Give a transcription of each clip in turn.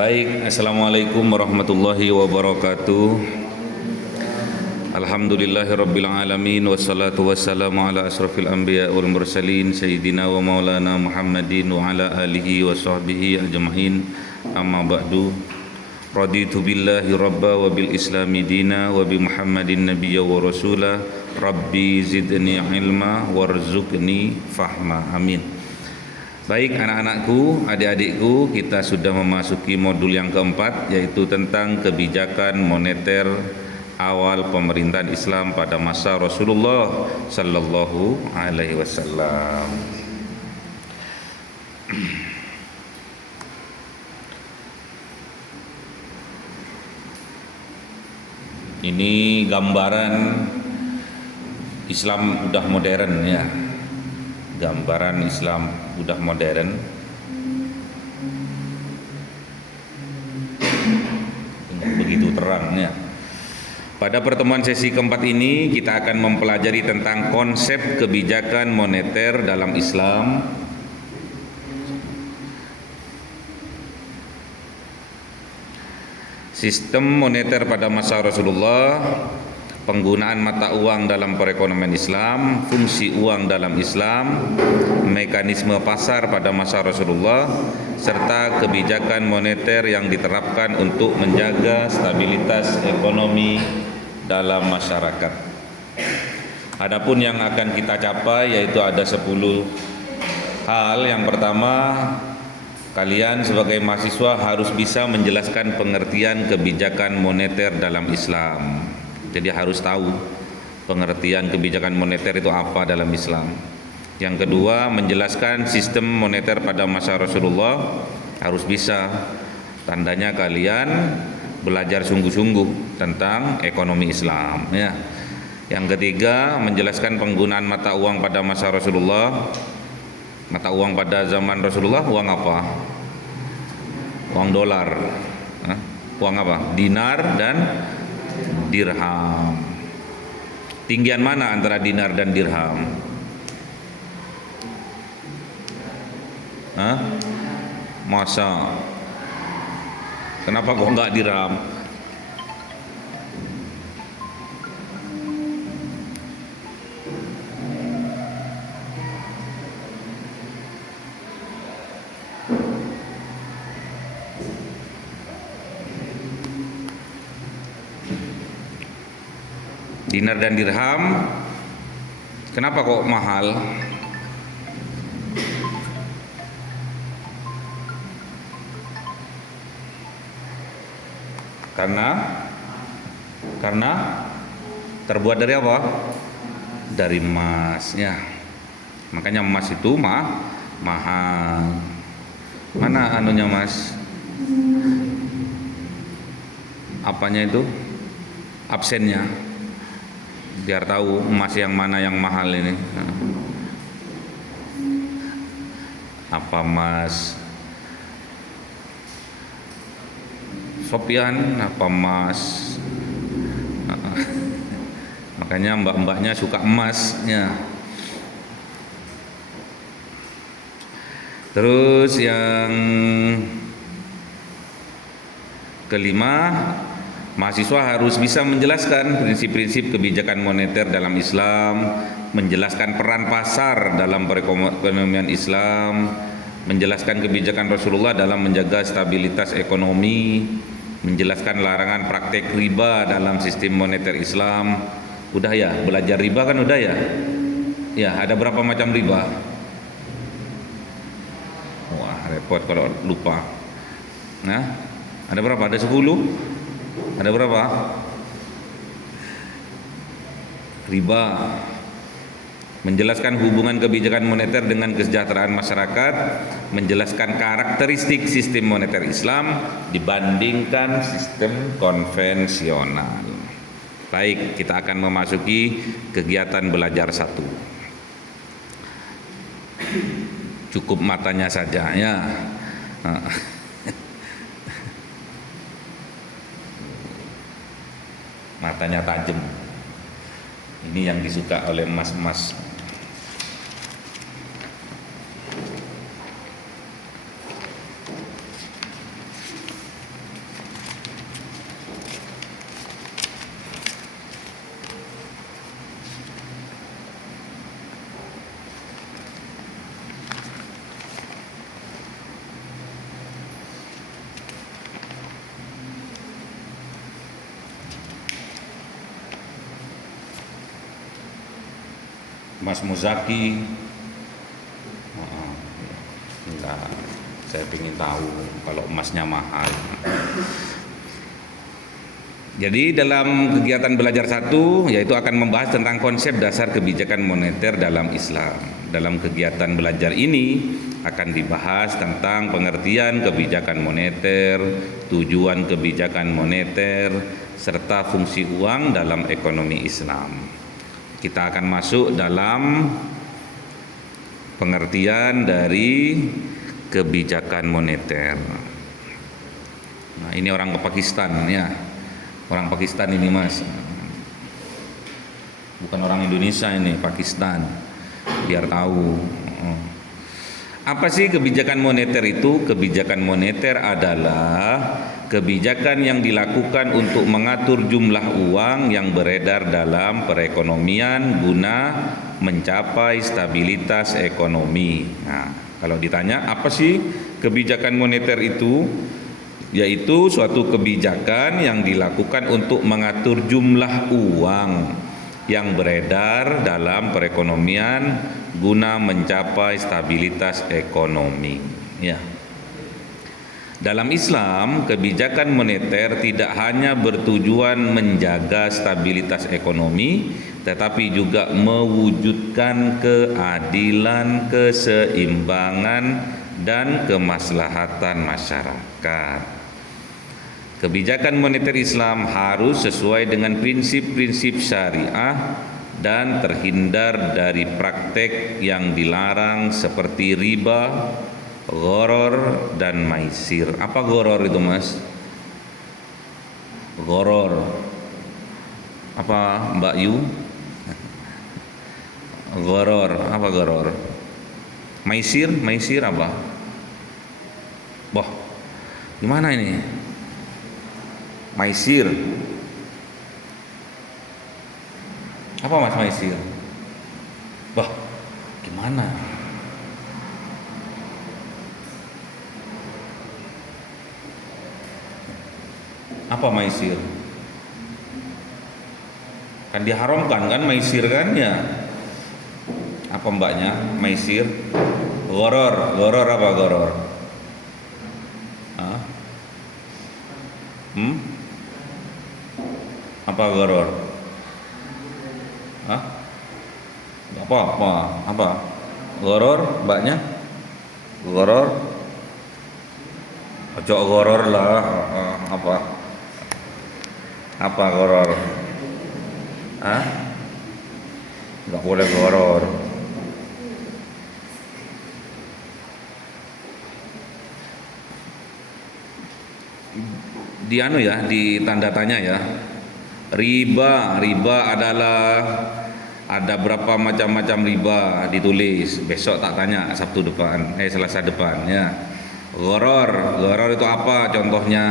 Baik, Assalamualaikum warahmatullahi wabarakatuh. Alhamdulillahirabbil alamin wassalatu wassalamu ala asrafil anbiya wal mursalin sayyidina wa maulana Muhammadin wa ala alihi wa sahbihi ajma'in. Amma ba'du. Raditu billahi rabba wa bil islami dina wa bi Muhammadin nabiyya wa rasula. Rabbi zidni ilma warzuqni fahma. Amin. Baik anak-anakku, adik-adikku, kita sudah memasuki modul yang keempat, yaitu tentang kebijakan moneter awal pemerintahan Islam pada masa Rasulullah Sallallahu Alaihi Wasallam. Ini gambaran Islam udah modern ya. Gambaran Islam udah modern. Enggak begitu terangnya. Pada pertemuan sesi keempat ini kita akan mempelajari tentang konsep kebijakan moneter dalam Islam. Sistem moneter pada masa Rasulullah, penggunaan mata uang dalam perekonomian Islam, fungsi uang dalam Islam, mekanisme pasar pada masa Rasulullah, serta kebijakan moneter yang diterapkan untuk menjaga stabilitas ekonomi dalam masyarakat. Adapun yang akan kita capai yaitu ada 10 hal. Yang pertama, kalian sebagai mahasiswa harus bisa menjelaskan pengertian kebijakan moneter dalam Islam. Jadi harus tahu pengertian kebijakan moneter itu apa dalam Islam. Yang kedua, menjelaskan sistem moneter pada masa Rasulullah, harus bisa. Tandanya kalian belajar sungguh-sungguh tentang ekonomi Islam ya. Yang ketiga, menjelaskan penggunaan mata uang pada masa Rasulullah. Mata uang pada zaman Rasulullah uang apa? Uang dolar. Uang apa? Dinar dan dirham. Tinggian mana antara dinar dan dirham? Masa? Kenapa kok enggak dirham? Dinar dan dirham, kenapa kok mahal? Karena terbuat dari apa? Dari emas ya. Makanya emas itu mahal. Mana anunya mas? Apanya itu? Absennya. Biar tahu emas yang mana yang mahal ini. Apa emas Sopian, apa emas? Makanya mbak-mbaknya suka emasnya. Terus yang kelima, mahasiswa harus bisa menjelaskan prinsip-prinsip kebijakan moneter dalam Islam, menjelaskan peran pasar dalam perekonomian Islam, menjelaskan kebijakan Rasulullah dalam menjaga stabilitas ekonomi, menjelaskan larangan praktek riba dalam sistem moneter Islam. Udah ya, belajar riba kan udah ya? Ya, ada berapa macam riba? Wah, repot kalau lupa. Nah, ada berapa? Ada 10? Ada berapa? Riba. Menjelaskan hubungan kebijakan moneter dengan kesejahteraan masyarakat, menjelaskan karakteristik sistem moneter Islam dibandingkan sistem konvensional. Baik, kita akan memasuki kegiatan belajar 1. Cukup matanya saja ya. Matanya tajam. Ini yang disuka oleh mas-mas. Mas Muzaki. Enggak, saya ingin tahu kalau emasnya mahal. Jadi dalam kegiatan belajar 1 yaitu akan membahas tentang konsep dasar kebijakan moneter dalam Islam. Dalam kegiatan belajar ini akan dibahas tentang pengertian kebijakan moneter, tujuan kebijakan moneter, serta fungsi uang dalam ekonomi Islam. Kita akan masuk dalam pengertian dari kebijakan moneter. Nah, ini orang Pakistan ya. Orang Pakistan ini Mas. Bukan orang Indonesia ini, Pakistan. Biar tahu. Apa sih kebijakan moneter itu? Kebijakan moneter adalah kebijakan yang dilakukan untuk mengatur jumlah uang yang beredar dalam perekonomian guna mencapai stabilitas ekonomi. Nah, kalau ditanya apa sih kebijakan moneter itu? Yaitu suatu kebijakan yang dilakukan untuk mengatur jumlah uang yang beredar dalam perekonomian guna mencapai stabilitas ekonomi. Ya. Dalam Islam, kebijakan moneter tidak hanya bertujuan menjaga stabilitas ekonomi, tetapi juga mewujudkan keadilan, keseimbangan, dan kemaslahatan masyarakat. Kebijakan moneter Islam harus sesuai dengan prinsip-prinsip syariah dan terhindar dari praktek yang dilarang seperti riba, gharar, dan maisir. Apa gharar itu Mas? Gharar. Apa Mbak Yu? Gharar, apa gharar? Maisir, maisir apa? Boh, gimana ini? Maisir. Apa Mas maisir? Bah, gimana? Apa maisir? Kan diharamkan kan maisir kan ya? Apa mbaknya? Maisir? Gharar, gharar apa gharar? Hah? Apa gharar? Hah? Apa? Gharar mbaknya? Gharar? Ojo gharar lah. Apa? Apa gharar? Hah? Enggak boleh gharar. Di anu ya, di tanda tanya ya. Riba adalah ada berapa macam-macam riba ditulis. Besok tak tanya Sabtu depan, Selasa depan ya. Gharar itu apa contohnya?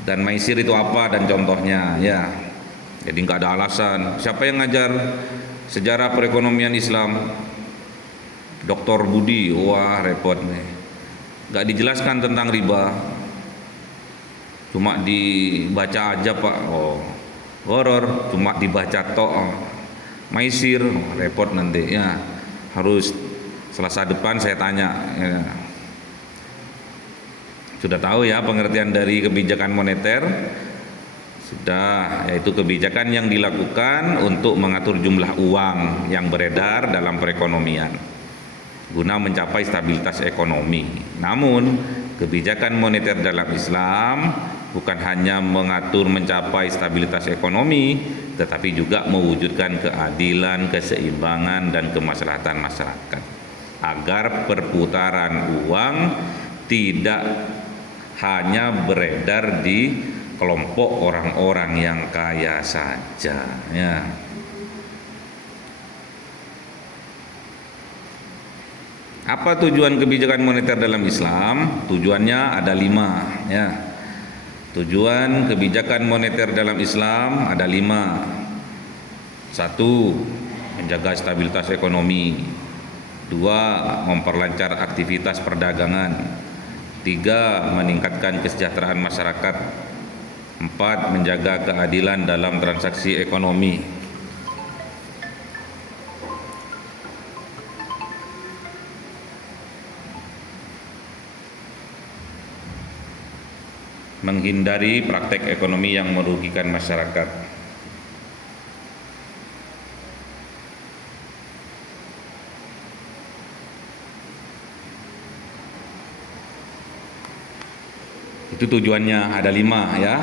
Dan maisir itu apa dan contohnya ya. Jadi nggak ada alasan. Siapa yang ngajar sejarah perekonomian Islam? Dr. Budi. Wah, repot nih. Nggak dijelaskan tentang riba. Cuma dibaca aja Pak. Oh, gharar cuma dibaca tok. Maisir repot nanti ya. Harus Selasa depan saya tanya ya. Sudah tahu ya pengertian dari kebijakan moneter? Sudah, yaitu kebijakan yang dilakukan untuk mengatur jumlah uang yang beredar dalam perekonomian guna mencapai stabilitas ekonomi. Namun, kebijakan moneter dalam Islam bukan hanya mengatur mencapai stabilitas ekonomi, tetapi juga mewujudkan keadilan, keseimbangan, dan kemaslahatan masyarakat agar perputaran uang tidak hanya beredar di kelompok orang-orang yang kaya saja ya. Apa tujuan kebijakan moneter dalam Islam? Tujuannya ada 5 ya. Tujuan kebijakan moneter dalam Islam ada 5. 1. Menjaga stabilitas ekonomi. 2. Memperlancar aktivitas perdagangan. 3. Meningkatkan kesejahteraan masyarakat. 4. Menjaga keadilan dalam transaksi ekonomi. menghindari praktek ekonomi yang merugikan masyarakat. Itu tujuannya, ada 5 ya.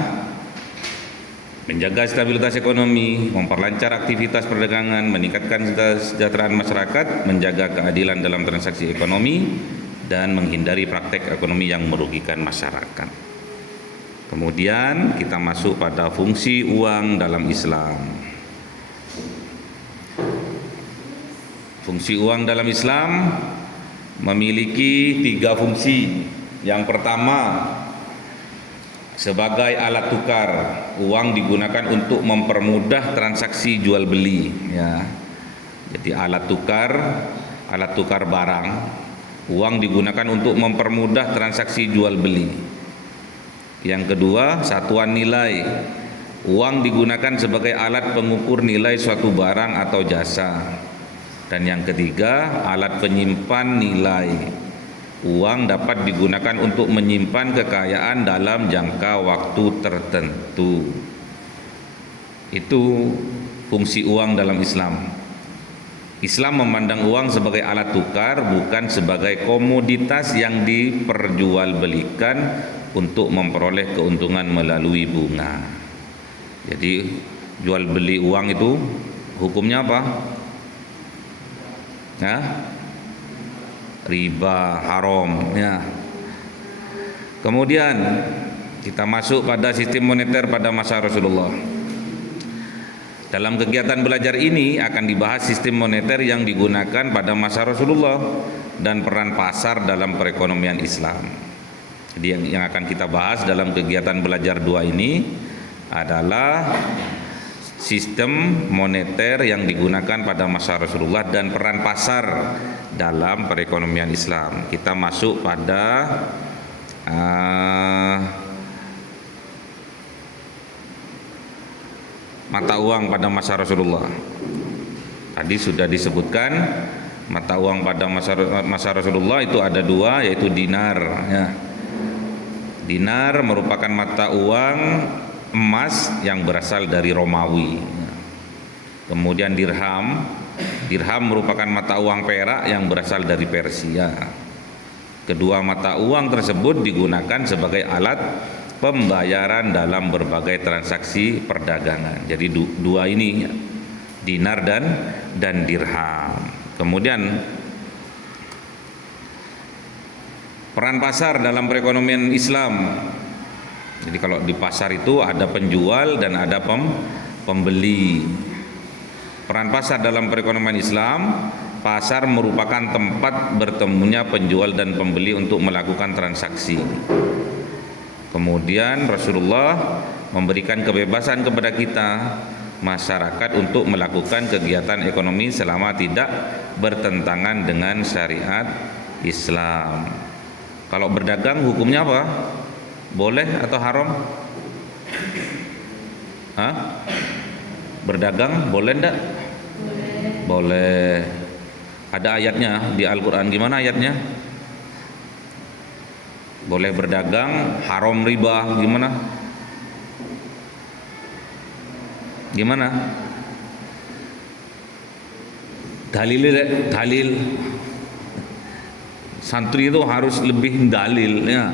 Menjaga stabilitas ekonomi, memperlancar aktivitas perdagangan, meningkatkan kesejahteraan masyarakat, menjaga keadilan dalam transaksi ekonomi, dan menghindari praktek ekonomi yang merugikan masyarakat. Kemudian kita masuk pada fungsi uang dalam Islam. Fungsi uang dalam Islam memiliki 3 fungsi. Yang pertama, sebagai alat tukar, uang digunakan untuk mempermudah transaksi jual beli ya. Jadi alat tukar barang. Uang digunakan untuk mempermudah transaksi jual beli. Yang kedua, satuan nilai. Uang digunakan sebagai alat pengukur nilai suatu barang atau jasa. Dan yang ketiga, alat penyimpan nilai. Uang dapat digunakan untuk menyimpan kekayaan dalam jangka waktu tertentu. Itu fungsi uang dalam Islam. Islam memandang uang sebagai alat tukar, bukan sebagai komoditas yang diperjualbelikan untuk memperoleh keuntungan melalui bunga. Jadi jual beli uang itu hukumnya apa? Ya? Riba, haram ya. Kemudian kita masuk pada sistem moneter pada masa Rasulullah. Dalam kegiatan belajar ini akan dibahas sistem moneter yang digunakan pada masa Rasulullah dan peran pasar dalam perekonomian Islam. Jadi yang akan kita bahas dalam kegiatan belajar 2 ini adalah sistem moneter yang digunakan pada masa Rasulullah dan peran pasar dalam perekonomian Islam. Kita masuk pada mata uang pada masa Rasulullah. Tadi sudah disebutkan mata uang pada masa Rasulullah itu ada 2, yaitu dinar ya. Dinar merupakan mata uang emas yang berasal dari Romawi. Kemudian dirham merupakan mata uang perak yang berasal dari Persia. Kedua mata uang tersebut digunakan sebagai alat pembayaran dalam berbagai transaksi perdagangan. Jadi 2 ini, dinar dan dirham. Kemudian peran pasar dalam perekonomian Islam. Jadi kalau di pasar itu ada penjual dan ada pembeli. Peran pasar dalam perekonomian Islam, pasar merupakan tempat bertemunya penjual dan pembeli untuk melakukan transaksi. Kemudian Rasulullah memberikan kebebasan kepada kita masyarakat untuk melakukan kegiatan ekonomi selama tidak bertentangan dengan syariat Islam. Kalau berdagang hukumnya apa? Boleh atau haram? Hah? Berdagang boleh enggak? Boleh. Ada ayatnya di Al-Quran. Gimana ayatnya? Boleh berdagang, haram riba. Gimana? Gimana? Dalil. Santri itu harus lebih dalil ya,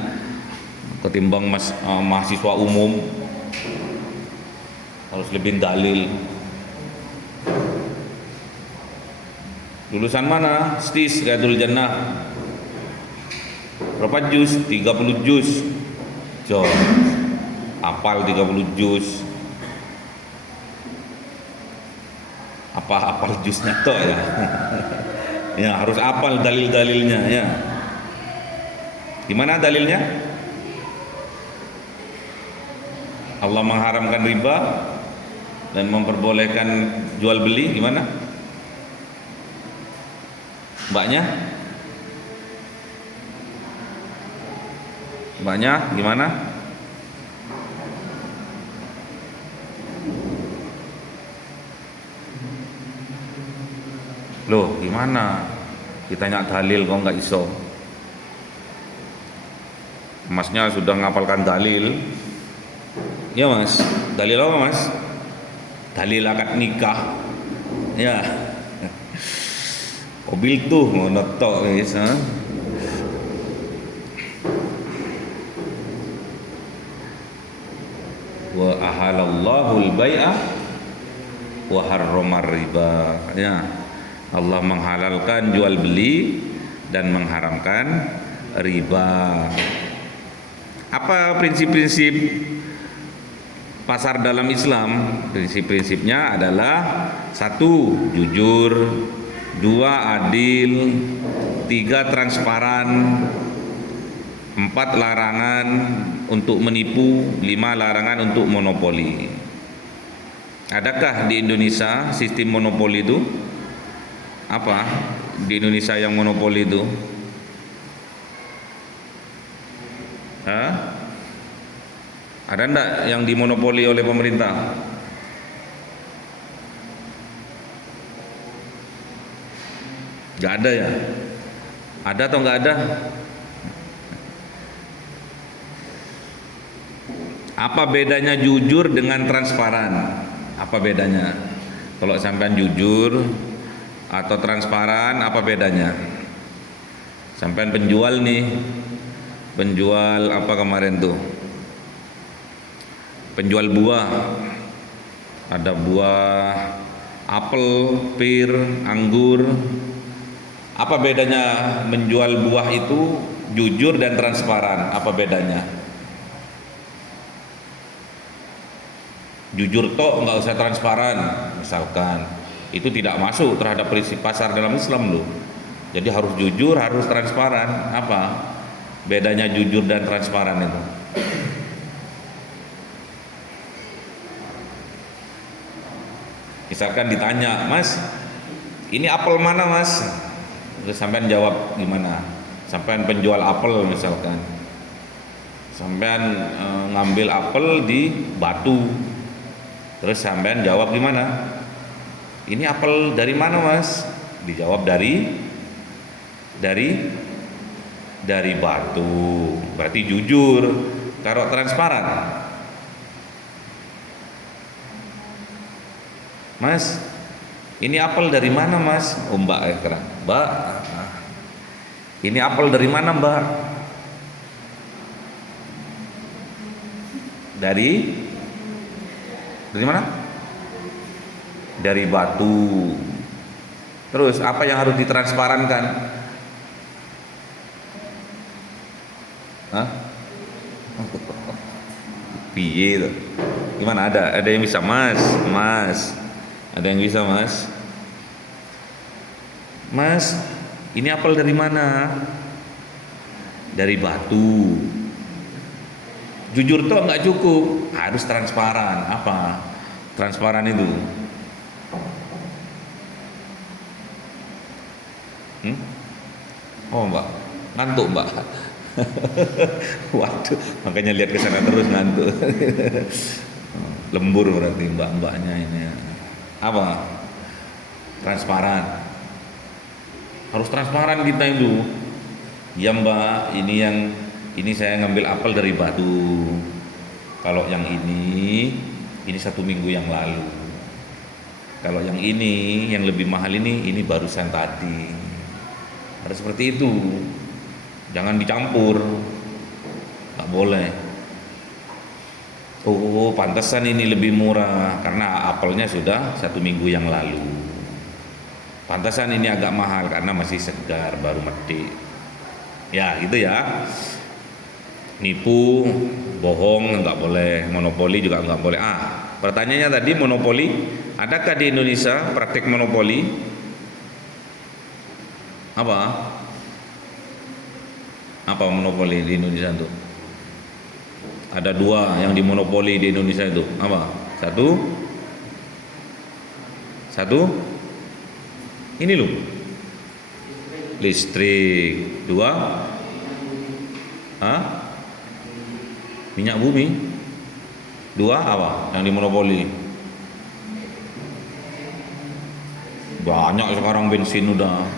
ketimbang mahasiswa umum. Harus lebih dalil. Lulusan mana? STIS, Riyadul Jannah. Berapa juz? 30 juz. Coba hafal 30 juz. Apa hafal juznya toh ya? Ya harus hafal dalil-dalilnya ya. Gimana dalilnya? Allah mengharamkan riba dan memperbolehkan jual beli. Gimana? Mbaknya gimana? Loh gimana? Kita tanya dalil kok nggak iso. Masnya sudah ngapalkan dalil. Ya mas, dalil apa mas? Dalil akad nikah. Ya. Mobil tuh ngono tok guys, ha? Wa ahalallahu al-bai'a wa harramar riba. Ya. Allah menghalalkan jual beli dan mengharamkan riba. Apa prinsip-prinsip pasar dalam Islam? Prinsip-prinsipnya adalah: 1. Jujur, 2. Adil, 3. Transparan, 4. Larangan untuk menipu, 5. Larangan untuk monopoli. Adakah di Indonesia sistem monopoli itu? Apa di Indonesia yang monopoli itu? Hah? Ada enggak yang dimonopoli oleh pemerintah? Gak ada ya? Ada atau nggak ada? Apa bedanya jujur dengan transparan? Apa bedanya? Kalau sampean jujur atau transparan, apa bedanya? Sampean penjual nih, penjual apa kemarin tuh? Penjual buah. Ada buah apel, pir, anggur. Apa bedanya menjual buah itu jujur dan transparan? Apa bedanya? Jujur toh nggak usah transparan, misalkan, itu tidak masuk terhadap prinsip pasar dalam Islam loh. Jadi harus jujur, harus transparan. Apa bedanya jujur dan transparan itu? Misalkan ditanya, Mas, ini apel mana Mas? Terus sampean jawab gimana? Sampean penjual apel misalkan, sampean ngambil apel di Batu, terus sampean jawab gimana? Ini apel dari mana Mas? Dijawab dari Batu. Berarti jujur. Kalau transparan, Mas, ini apel dari mana Mas? Oh Mbak ya keren. Mbak, ini apel dari mana Mbak? Dari mana? Dari Batu. Terus apa yang harus ditransparankan? Hah? Piye tuh? Gimana, ada yang bisa Mas? Ada yang bisa Mas? Mas, ini apel dari mana? Dari Batu. Jujur toh nggak cukup, harus transparan. Apa transparan itu? Oh Mbak, ngantuk Mbak. Waduh, makanya lihat ke sana terus ngantuk. Lembur berarti mbak-mbaknya ini. Apa? Transparan. Harus transparan kita itu. Ya Mbak, ini saya ngambil apel dari Batu. Kalau yang ini 1 minggu yang lalu. Kalau yang ini, yang lebih mahal ini barusan tadi. Harus seperti itu. Jangan dicampur. Nggak boleh. Oh, pantesan ini lebih murah karena apelnya sudah 1 minggu yang lalu. Pantesan ini agak mahal karena masih segar, baru metik. Ya, gitu ya. Nipu, bohong nggak boleh, monopoli juga nggak boleh. Pertanyaannya tadi monopoli, adakah di Indonesia praktik monopoli? Apa monopoli di Indonesia itu? Ada 2 yang dimonopoli di Indonesia itu. Apa? Satu ini loh, listrik. 2 minyak bumi. 2 apa yang dimonopoli? Banyak sekarang bensin udah.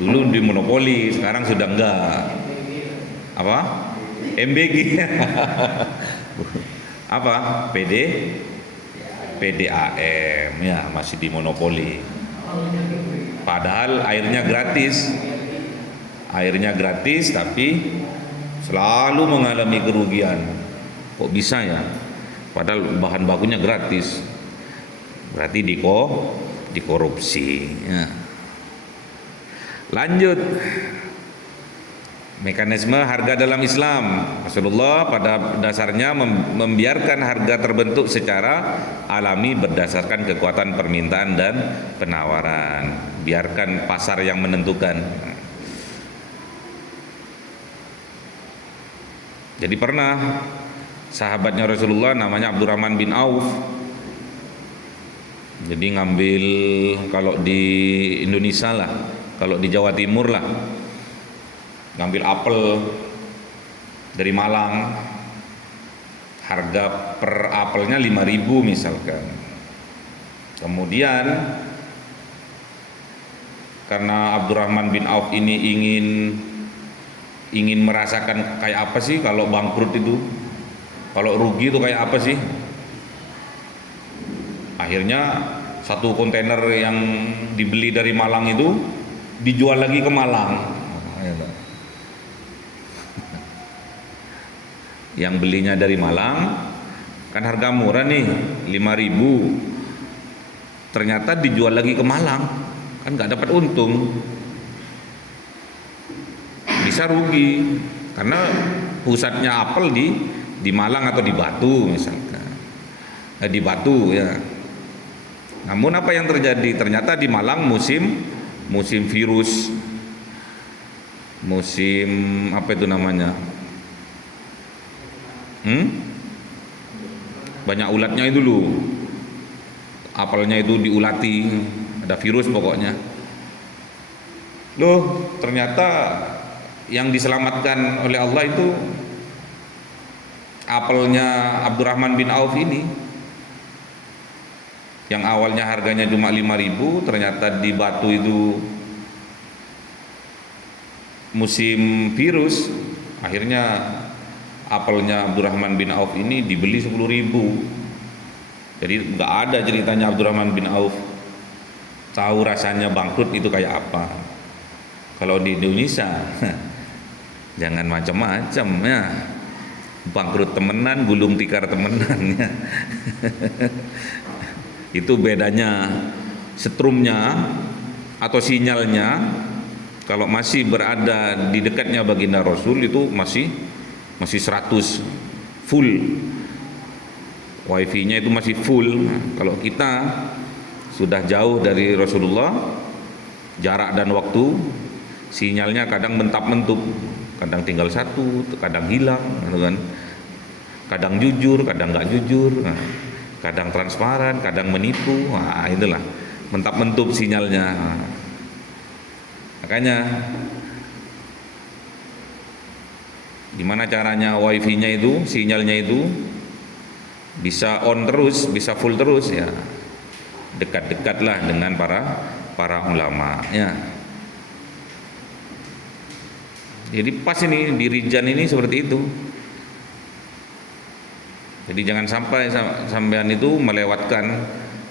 Dulu dimonopoli, sekarang sudah enggak. Apa? MBG. Apa? PDAM ya, masih dimonopoli. Padahal airnya gratis. Airnya gratis tapi selalu mengalami kerugian. Kok bisa ya? Padahal bahan bakunya gratis. Berarti dikorupsi ya. Lanjut, mekanisme harga dalam Islam. Rasulullah pada dasarnya membiarkan harga terbentuk secara alami berdasarkan kekuatan permintaan dan penawaran. Biarkan pasar yang menentukan. Jadi pernah sahabatnya Rasulullah namanya Abdurrahman bin Auf. Jadi ngambil, kalau di Indonesia lah, kalau di Jawa Timur lah, ngambil apel dari Malang, harga per apelnya 5.000 misalkan. Kemudian karena Abdurrahman bin Auf ini ingin merasakan kayak apa sih kalau bangkrut itu, kalau rugi itu kayak apa sih. Akhirnya satu kontainer yang dibeli dari Malang itu dijual lagi ke Malang. Yang belinya dari Malang kan harga murah nih 5.000, ternyata dijual lagi ke Malang, kan nggak dapat untung, bisa rugi karena pusatnya apel di Malang atau di Batu misalkan, di Batu ya. Namun apa yang terjadi? Ternyata di Malang musim virus, musim apa itu namanya? Banyak ulatnya itu dulu. Apelnya itu diulati, ada virus pokoknya. Loh, ternyata yang diselamatkan oleh Allah itu apelnya Abdurrahman bin Auf ini. Yang awalnya harganya cuma 5.000, ternyata di Batu itu musim virus, akhirnya apelnya Abdurrahman bin Auf ini dibeli 10.000. Jadi nggak ada ceritanya Abdurrahman bin Auf tahu rasanya bangkrut itu kayak apa. Kalau di Indonesia jangan macam-macam ya, bangkrut temenan, gulung tikar temenan ya. Itu bedanya setrumnya atau sinyalnya. Kalau masih berada di dekatnya baginda Rasul itu masih 100 full, wifi-nya itu masih full. Nah, kalau kita sudah jauh dari Rasulullah, jarak dan waktu, sinyalnya kadang mentap-mentup, kadang tinggal satu, kadang hilang, gitu kan. Kadang jujur, kadang nggak jujur, nah, kadang transparan, kadang menipu. Nah, itulah mentap-mentup sinyalnya. Nah, makanya gimana caranya wifi-nya itu, sinyalnya itu bisa on terus, bisa full terus ya, dekat-dekatlah dengan para ulama ya. Jadi pas ini di Rijan ini seperti itu. Jadi jangan sampai sampean itu melewatkan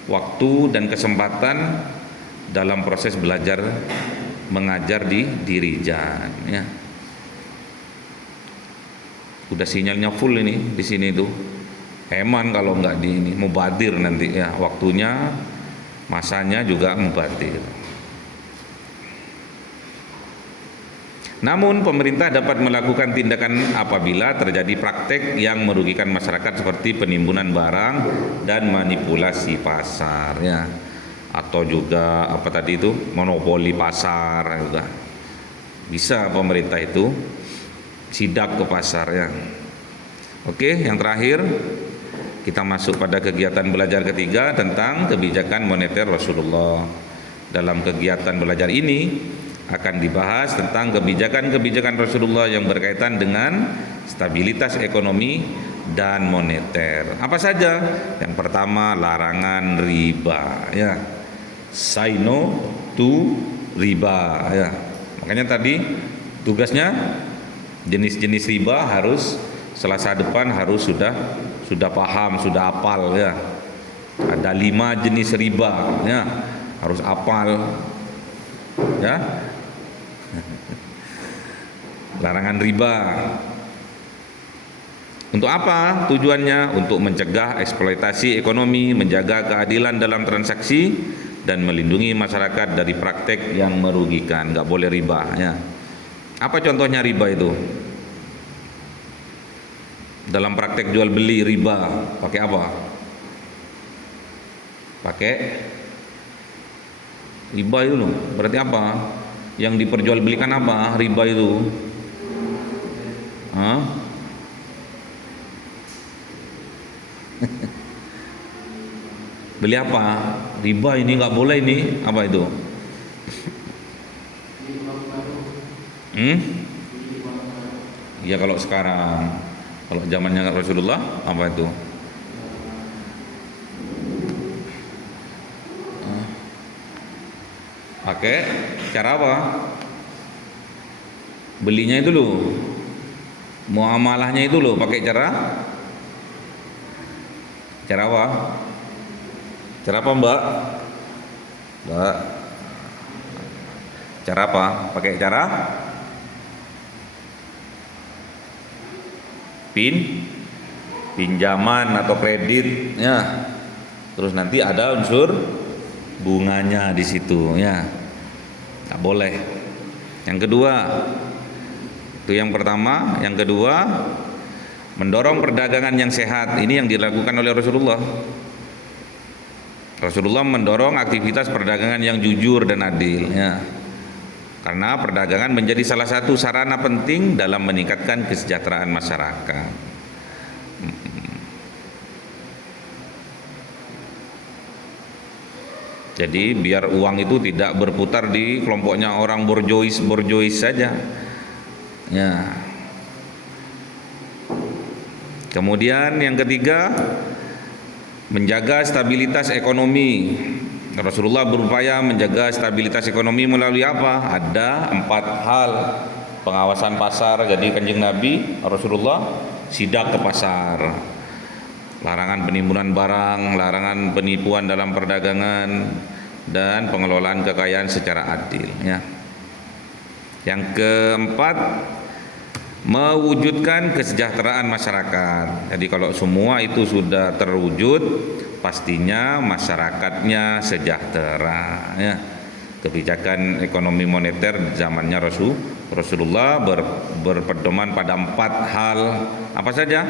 waktu dan kesempatan dalam proses belajar mengajar di Rijan ya. Udah sinyalnya full ini di sini tuh. Eman kalau nggak di ini, mubadir nanti ya, waktunya, masanya juga mubadir. Namun pemerintah dapat melakukan tindakan apabila terjadi praktek yang merugikan masyarakat seperti penimbunan barang dan manipulasi pasar ya, atau juga apa tadi itu, monopoli pasar juga. Bisa pemerintah itu sidak ke pasar ya. Oke, yang terakhir kita masuk pada kegiatan belajar ketiga tentang kebijakan moneter Rasulullah. Dalam kegiatan belajar ini akan dibahas tentang kebijakan-kebijakan Rasulullah yang berkaitan dengan stabilitas ekonomi dan moneter. Apa saja? Yang pertama, larangan riba ya. Say no to riba ya. Makanya tadi tugasnya Jenis-jenis riba harus Selasa depan harus sudah paham, sudah hafal ya. Ada 5 jenis riba ya, harus hafal ya. Larangan riba. Untuk apa tujuannya? Untuk mencegah eksploitasi ekonomi, menjaga keadilan dalam transaksi, dan melindungi masyarakat dari praktek yang merugikan. Nggak boleh riba ya. Apa contohnya riba itu? Dalam praktek jual beli riba, pakai apa? Pakai riba itu loh. Berarti apa? Yang diperjualbelikan apa? Riba itu. Hah? Beli apa? Riba ini nggak boleh ini. Apa itu? Ya kalau sekarang, kalau zamannya Rasulullah apa itu? Pakai cara apa? Belinya itu loh, muamalahnya itu loh, pakai cara apa? Cara apa Mbak? Mbak, cara apa? Pakai cara pinjaman atau kredit ya. Terus nanti ada unsur bunganya di situ ya. Nggak boleh. Yang kedua, itu yang pertama. Yang kedua, mendorong perdagangan yang sehat. Ini yang dilakukan oleh Rasulullah. Rasulullah mendorong aktivitas perdagangan yang jujur dan adil ya. Karena perdagangan menjadi salah satu sarana penting dalam meningkatkan kesejahteraan masyarakat. Jadi biar uang itu tidak berputar di kelompoknya orang borjois saja. Ya. Kemudian yang ketiga, menjaga stabilitas ekonomi. Rasulullah berupaya menjaga stabilitas ekonomi melalui apa? Ada 4 hal. Pengawasan pasar. Jadi Kanjeng Nabi Rasulullah sidak ke pasar. Larangan penimbunan barang, larangan penipuan dalam perdagangan, dan pengelolaan kekayaan secara adil ya. Yang keempat, mewujudkan kesejahteraan masyarakat. Jadi kalau semua itu sudah terwujud, pastinya masyarakatnya sejahtera ya. Kebijakan ekonomi moneter zamannya Rasulullah berpedoman pada 4 hal. Apa saja?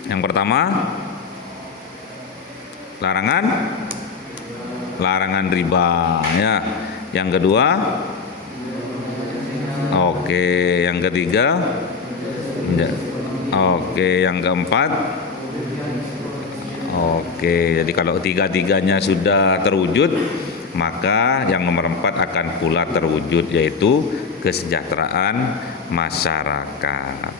Yang pertama, larangan riba ya. Yang kedua, yang ketiga, yang keempat, jadi kalau tiga-tiganya sudah terwujud, maka yang nomor 4 akan pula terwujud, yaitu kesejahteraan masyarakat.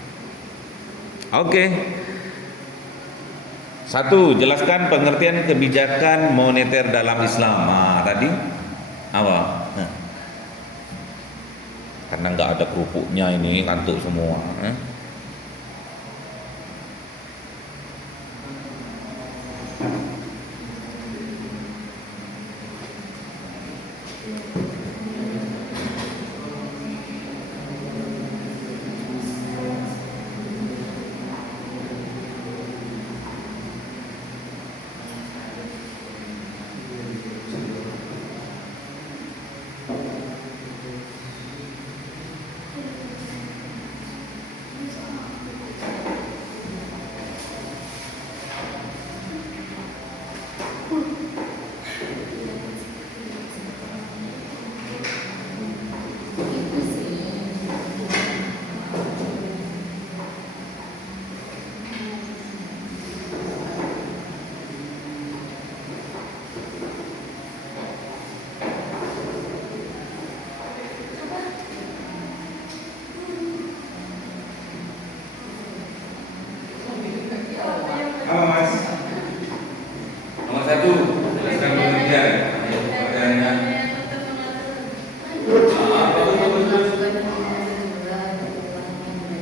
Satu, jelaskan pengertian kebijakan moneter dalam Islam. Tadi apa? Karena nggak ada kerupuknya ini, ngantuk semua.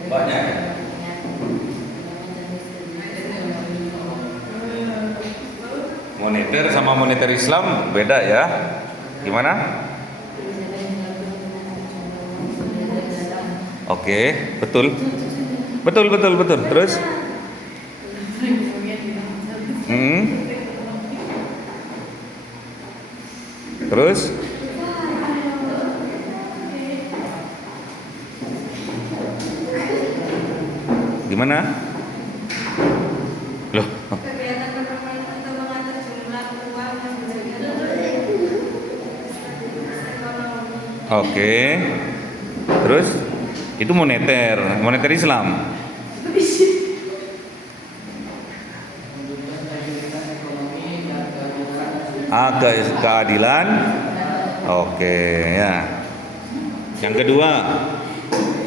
Banyak. Moneter sama moneter Islam beda ya. Gimana? Oke, betul. Betul. Terus? Terus? Gimana? Loh. Oke. Terus? Itu moneter Islam. Keadilan. Oke, ya. Yang kedua,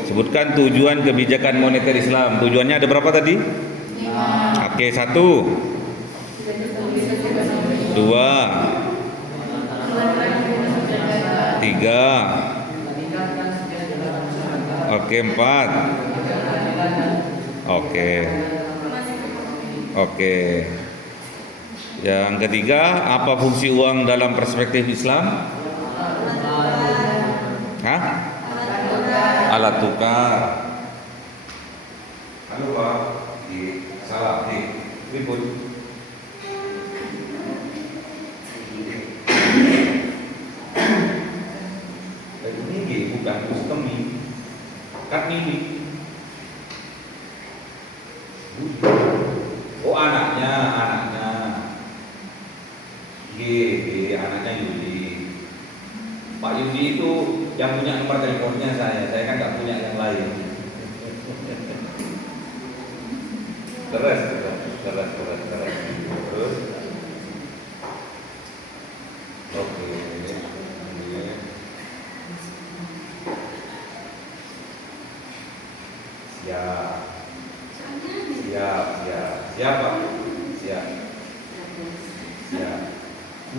sebutkan tujuan kebijakan moneter Islam. Tujuannya ada berapa tadi? 5. Oke, 1. 2. 3. Oke, 4. Oke. Yang ketiga, apa fungsi uang dalam perspektif Islam? Hah? Alat tukar. Halo Pak, salah ribut. Ini bukan kustemi, kan ini. Oh anaknya. Anaknya Yudi. Pak Yudi itu yang punya nomor teleponnya saya kan nggak punya yang lain. Terus. Oke. Siap Pak. Siap.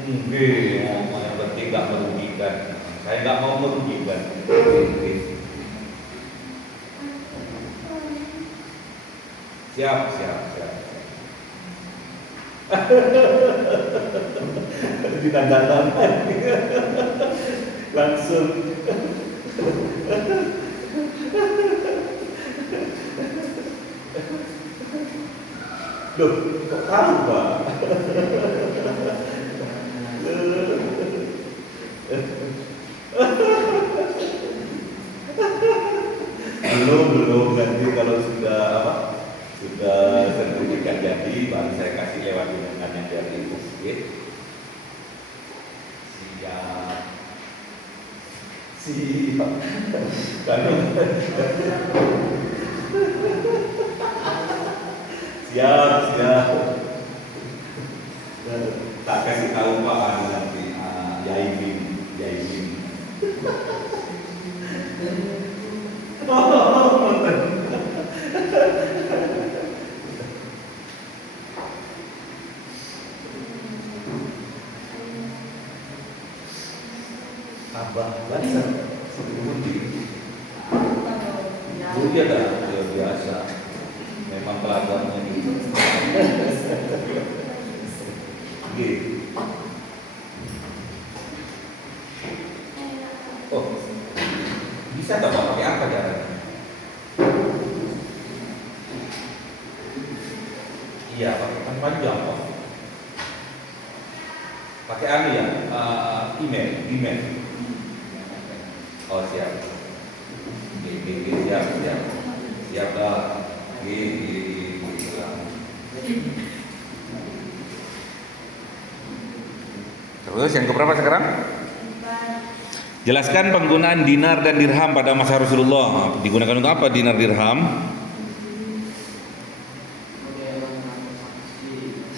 Yang penting nggak merugikan. Saya nggak mau merugikan. Siap. Ditanda-tanda langsung. Loh, kok tahu Pak? Belum nanti kalau sudah sertifikat jadi baru saya kasih lewat undangan yang dari masjid. Siap. Siap. Tak kasih tahu Pak nanti Yaimin. Abang baca dia dah biasa. Memang pelakuannya gitu. Oh, bisa tak Pak pakai apa ya? Iya, pakai panjang Pak. Pakai ya? Email. Oh siap. Siap dah. Terus yang keberapa sekarang? Jelaskan penggunaan dinar dan dirham pada masa Rasulullah. Digunakan untuk apa dinar dirham?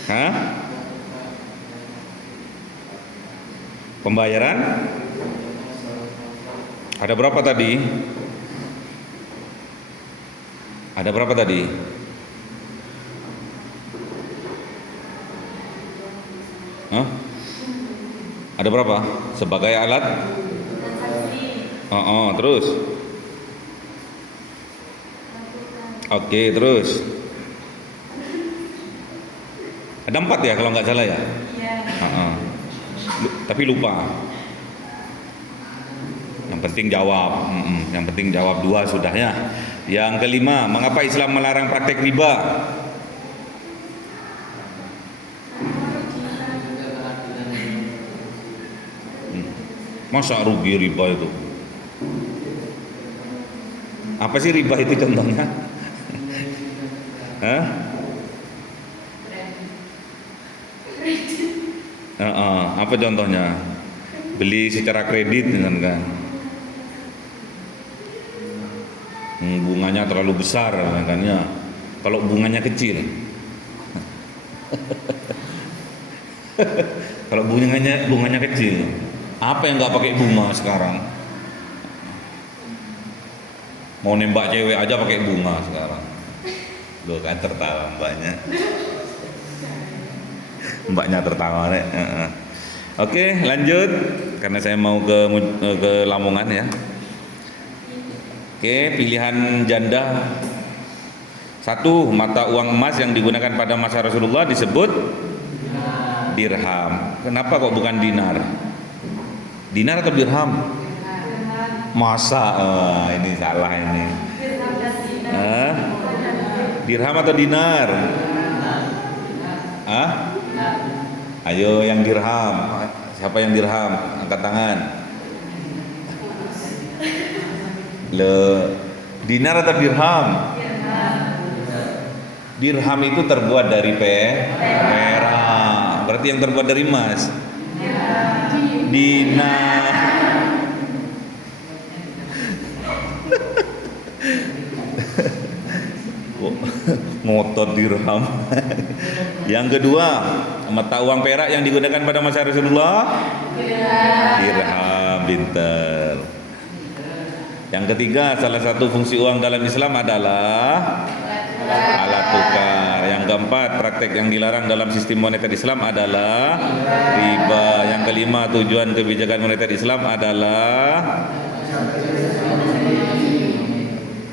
Hah? Pembayaran? Ada berapa tadi? Hah? Ada berapa? Sebagai alat? Terus? Oke, terus ada 4 ya kalau nggak salah ya. Ha-ha. Tapi lupa. Yang penting jawab. Yang penting jawab 2 sudah ya. Yang kelima, mengapa Islam melarang praktek riba? Masa rugi riba itu? Apa sih riba itu contohnya? Hah? Apa contohnya? Beli secara kredit kan? Bunganya terlalu besar kan ya. Kalau bunganya kecil. Kalau bunganya kecil. Apa yang nggak pakai bunga sekarang? Mau nembak cewek aja pakai bunga sekarang. Loh kan tertawa mbaknya. Mbaknya tertawa nih. Oke, lanjut karena saya mau ke Lamongan ya. Oke, pilihan janda. 1, mata uang emas yang digunakan pada masa Rasulullah disebut dirham. Kenapa kok bukan dinar? Dinar atau dirham? Masa ini salah ini. Dirham atau dinar? Ayo yang dirham. Siapa yang dirham? Angkat tangan. Dinar atau dirham? Dirham itu terbuat dari perak. Berarti yang terbuat dari emas? Dinar. Ngotot dirham. Yang kedua, mata uang perak yang digunakan pada masa Rasulullah? Dirham, pinter. Yang ketiga, salah satu fungsi uang dalam Islam adalah alat tukar. Yang keempat, praktek yang dilarang dalam sistem moneter Islam adalah riba. Yang kelima, tujuan kebijakan moneter Islam adalah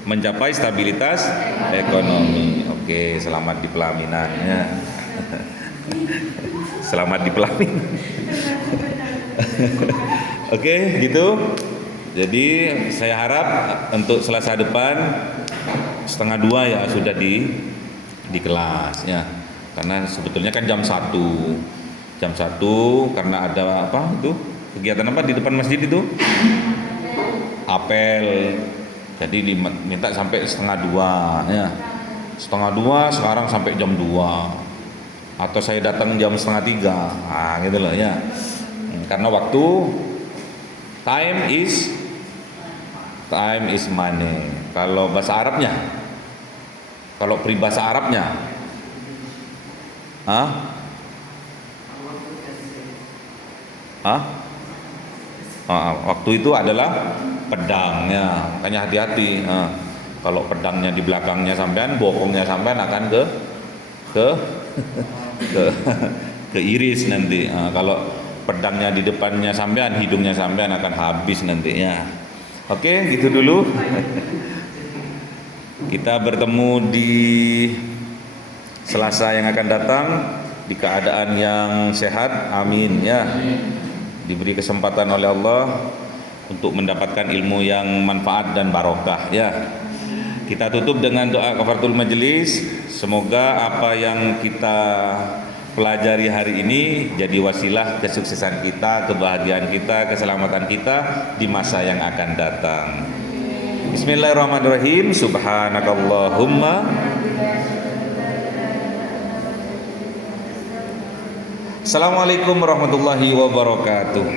mencapai stabilitas ekonomi. Oke, selamat di pelaminannya. Selamat di pelamin. Oke, gitu. Jadi saya harap untuk Selasa depan 1:30 ya sudah di kelas ya. Karena sebetulnya kan jam 1 karena ada apa itu? Kegiatan apa di depan masjid itu? Apel. Jadi diminta sampai 1:30 ya. 1:30 sekarang sampai jam 2. Atau saya datang jam 2:30. Nah, gitu loh ya. Karena waktu time is money. Kalau bahasa Arabnya, kalau peribahasa Arabnya, waktu itu adalah pedangnya. Makanya hati-hati. Kalau pedangnya di belakangnya sampean, bokongnya sampean akan ke iris nanti. Kalau pedangnya di depannya sampean, hidungnya sampean akan habis nantinya. Oke, gitu dulu. Kita bertemu di Selasa yang akan datang di keadaan yang sehat. Amin ya. Diberi kesempatan oleh Allah untuk mendapatkan ilmu yang manfaat dan barokah ya. Kita tutup dengan doa kafaratul majelis. Semoga apa yang kita pelajari hari ini jadi wasilah kesuksesan kita, kebahagiaan kita, keselamatan kita di masa yang akan datang. Bismillahirrahmanirrahim. Subhanakallahumma. Assalamualaikum warahmatullahi wabarakatuh.